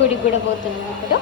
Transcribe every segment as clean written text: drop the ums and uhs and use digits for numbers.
గుడికి కూడా పోతున్నాం ఇప్పుడు.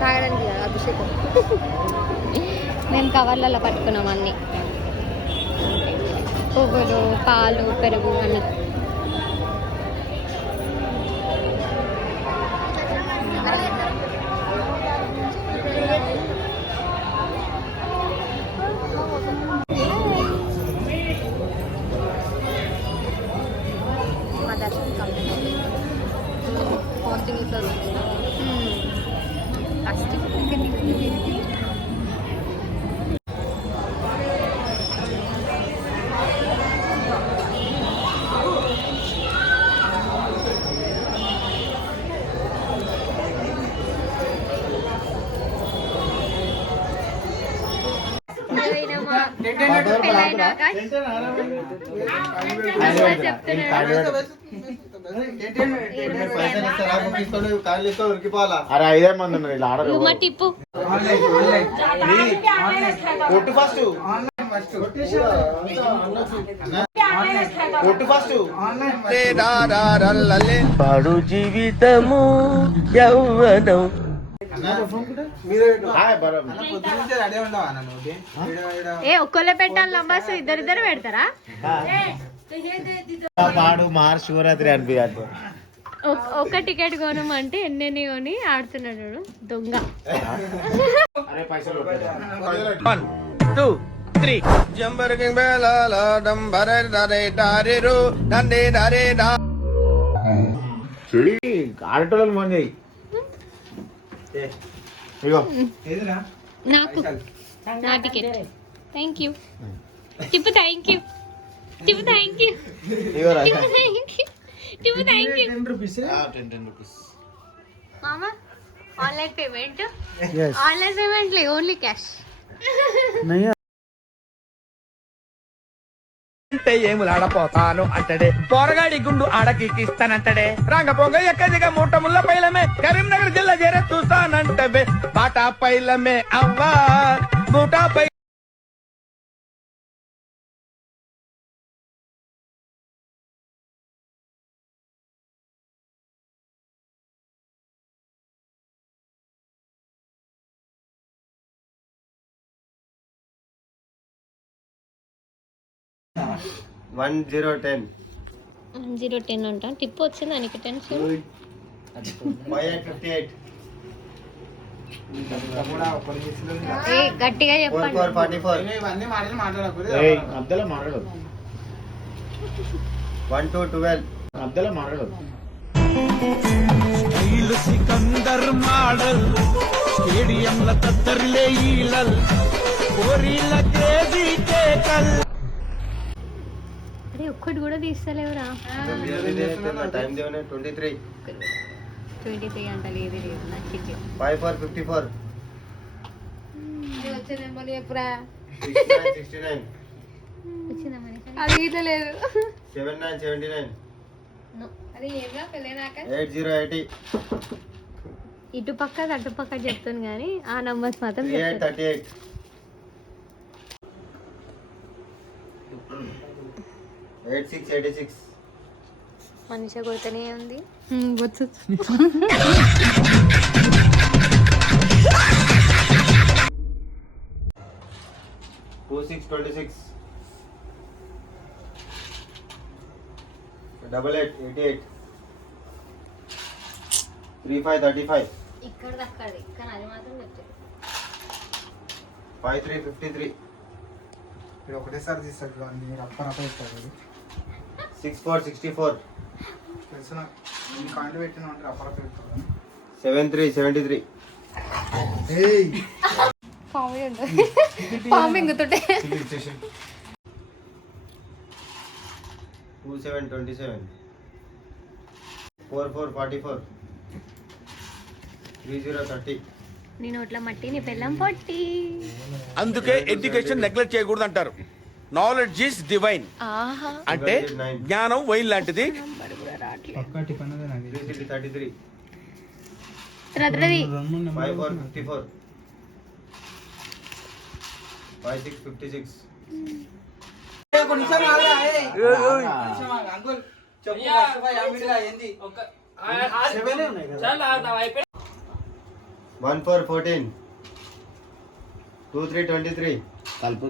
తాగడానికి అభిషేకం మేము కవర్లలో పట్టుకున్నాం అన్ని, పువ్వులు, పాలు, పెరుగు అన్ని. మా దర్శనం కంప్లీట్ పాజిటివ్ ఇట్లా ఫస్ట్ అరే 5 మంది ఉన్నారు. టిప్పు పాడు జీవితము యౌవనం. ఒక్కళ్ళే పెట్టాలి నంబర్స్, ఇద్దరిద్దరు పెడతారా? పాడు మార్ శివరాత్రి అనిపించాలి. ఒక్క టికెట్ కొనమంటే ఎన్నెన్ని కొని ఆడుతున్నాడు దొంగ. 1 2 3 జంబరకింగ్ బేలాల డంబరే దరే దారిరు దండే దరే దా. ఆడటోళ్ళని ఫోన్ చేయి. ఇగో నాకు నా ticket. Thank you Tippu, thank you Tippu, thank you ఇగో రా. Tippu, thank you Tippu, thank you. 10 rupees. మామా ఆన్లైన్ పేమెంట్? ఆన్లైన్ పేమెంట్ లే, ఓన్లీ క్యాష్. అంటే ఏములాడపోతాను అంటడే, పోరగాడి గుండు ఆడకిస్తానంటడే, రంగ పొంగ ఎక్కదిగా మూట ముళ్ళ పైలమే, కరీంనగర్ జిల్లా చేరే చూస్తానంటవే, బాటా పైలమే అవ్వా మూటా పై. వన్ 010 10 అంట. టిప్పు వచ్చింది దానికి టెన్షన్. 5858 గట్టిగా చెప్పండి. 4444 మధ్యలో మాట్లాడదు. 1212 మధ్యలో మాట్లాడదు. సికందర్ మోడల్ స్టేడియంల తత్తర్లే ఈలల్ కోరిల కేజీ కేకల్. అరే ఒక్కటి కూడా తీస్తలేవురా. టైం దేవనే 23 అంట. లేదు లేదు నచ్చింది. 5454 వచ్చిందేమో ఎప్పుడా 69 వచ్చిందా మరి? అది ఇట్లా లేదు. 7979 అది ఏమో పెళ్ళైనాక 8080 ఇటు పక్క అటు పక్క చెప్తాను కానీ ఆ నంబర్స్ మాత్రం 3838 8686 మనిషి కొడుతూనే ఉంది. 2626 8888 3535 ఇక్కడ దక్కది కానీ అది మాత్రం చెప్తాడు. 5353 ఇక్కడ ఒకటేసారి తీస్తాడు మీరు అప్పనప్ప ఇస్తారు 6464 తెలిసిన ఈ కాంట్లు పెట్టిన అంటే అప్పనప్ప ఇస్తారు 7373 ఫార్మింగ్ తోటే 2727 4444 3030 నీ నోట్ల మట్టి నీ పెళ్ళం పొట్టి. అందుకే ఎడ్యుకేషన్ నెగ్లెక్ట్ చేయకూడదు అంటారు. Knowledge is divine. ఆహా అంటే జ్ఞానం వైన్ లాంటిది. పక్కా టిఫిన్ అదే నాది. 33 రద్రది 54 54 56 56 అంకుల్ చెప్పు ఫస్ట్ 5 మినిట్ల ఏంది? 14 14 23 23 కలుపు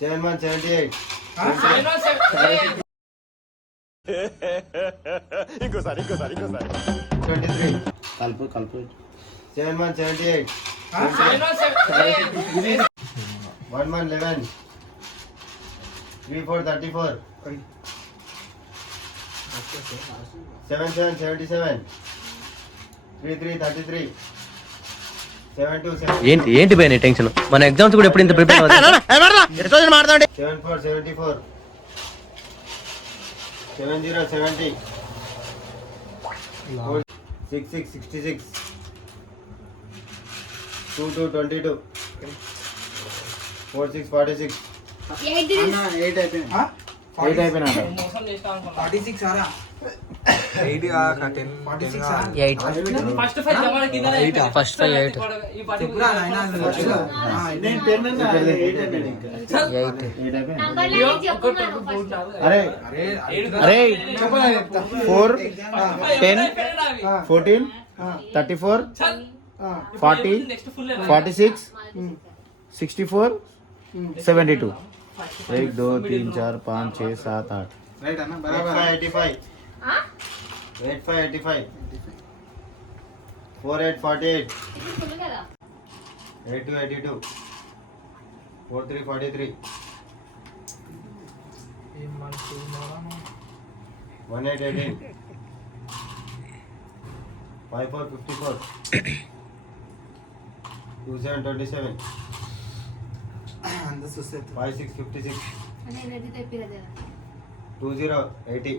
71 78 ఇంకోసారి 23 కలుపు 71 78 11 11 34 34 77 77 33 33 72 ఏంటి భయ నీ టెన్షన్? మన ఎగ్జామ్స్ కూడా ఎప్పుడు ఇంత ప్రిపేర్ అవుతాయి? 74 74 70 70 66 66 22 22 46 46 అన్న 8 అయిపోయింది. 8 అయిపోయినా 46 ఆరా 8 కాక 10 46 ఆ 8 ఫస్ట్ 5 జమాల కింద ఫస్ట్ 5 8 చెప్పురా నాయనా నేను 10 అన్న 8 అన్నాడు ఇంకా 8 అరే అరే చెప్పరా చెప్తా 4 10 14 34 40 46 64 72 1 2 3 4 5 6 7 8 రైట్ అన్న బరాబర్ 85 85 48 48 82 82 43 43 18 18 54 54 27 27 అంత సుస్తే 56 56 20 80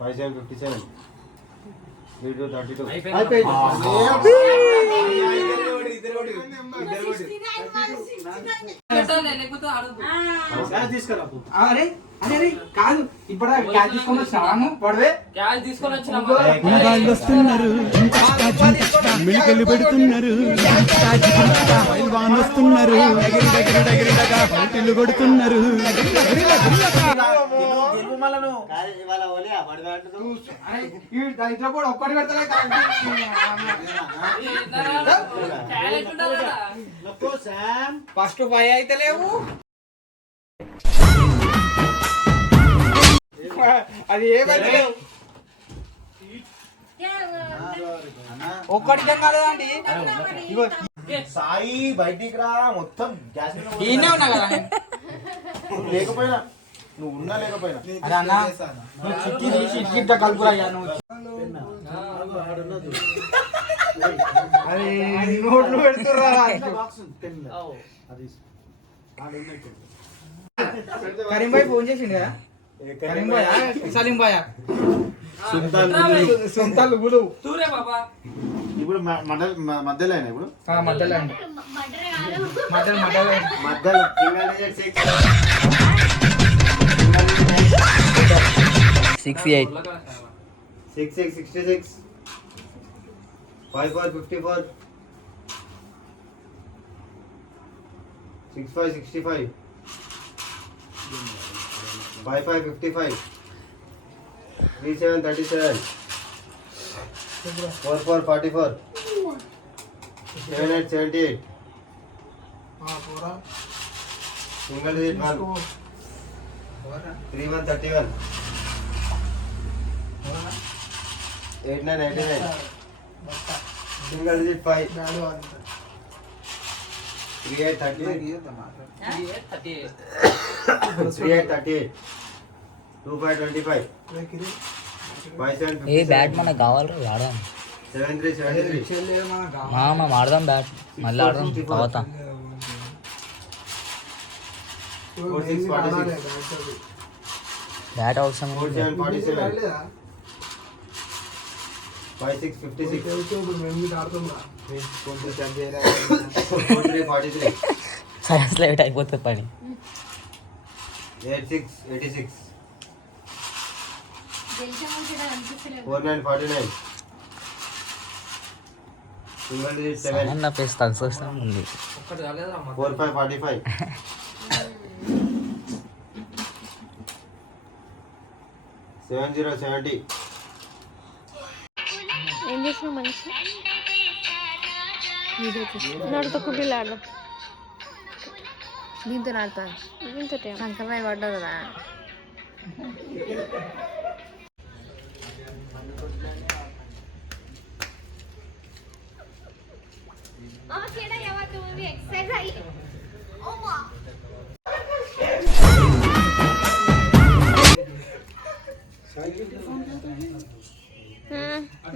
57 57 32 32 అరే అరే అరే కాదు ఇప్పుడు క్యాష్ తీసుకొని వచ్చినాము పడవే క్యాష్ తీసుకొని వచ్చిన మిలికలు పెడుతున్నారు వస్తున్నారు కొడుతున్నారు ఇట్లా కూడా ఒక్కటి పెడతలే ఫస్ట్ 5 అయితే లేవు అది ఏమైతే ఒక్కటి కాలేదండి సాయి బయటికి రా మొత్తం గ్యాస్ ఈయనే ఉన్నా కదా లేకపోయినా నువ్వు ఉన్నా లేకపోయినా అరే అన్న నువ్వు చిక్కి తీసి ఇట్లా కలుపురాయ్యా నువ్వు అరే నోట్లు పెడుతుర్రా కరీం భాయ్ ఫోన్ చేసిండు కదా కరీం భాయ్ సలీం భాయ్ సొంతాలు గులు తూరే బాబా ఇప్పుడు మధ్యలో అయినా ఇప్పుడు మధ్యలో మధ్యలో single digit 6 8 66 66 54 54 65 65 55 55 37 37 44 44 78 78 single digit 1 31 31 89 89 single digit 5 38 38 38 25 25 ఏ బ్యాట్ మనకు కావాలి ఆడదాం 73 73 మామ ఆడదాం బ్యాట్ మళ్ళీ ఆడదాం తర్వాత 46 46 బ్యాట్ అవసరం 47 47 56 56 43 43 సైన్స్ లైట్ అయిపోతుంది పని 86 86 49 49 సింగిల్ డిజిట్ 7 నా ఫేస్ తగ్గుతాం ఉంది. 45 45 70 70 ఏం చేసినావు మనిషి నడుతకు బిల్లాడు దీంతో ఆడతాను దీంతో సంక్రమణ పడ్డావు కదా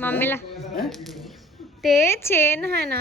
मम्मीला ते चेन है ना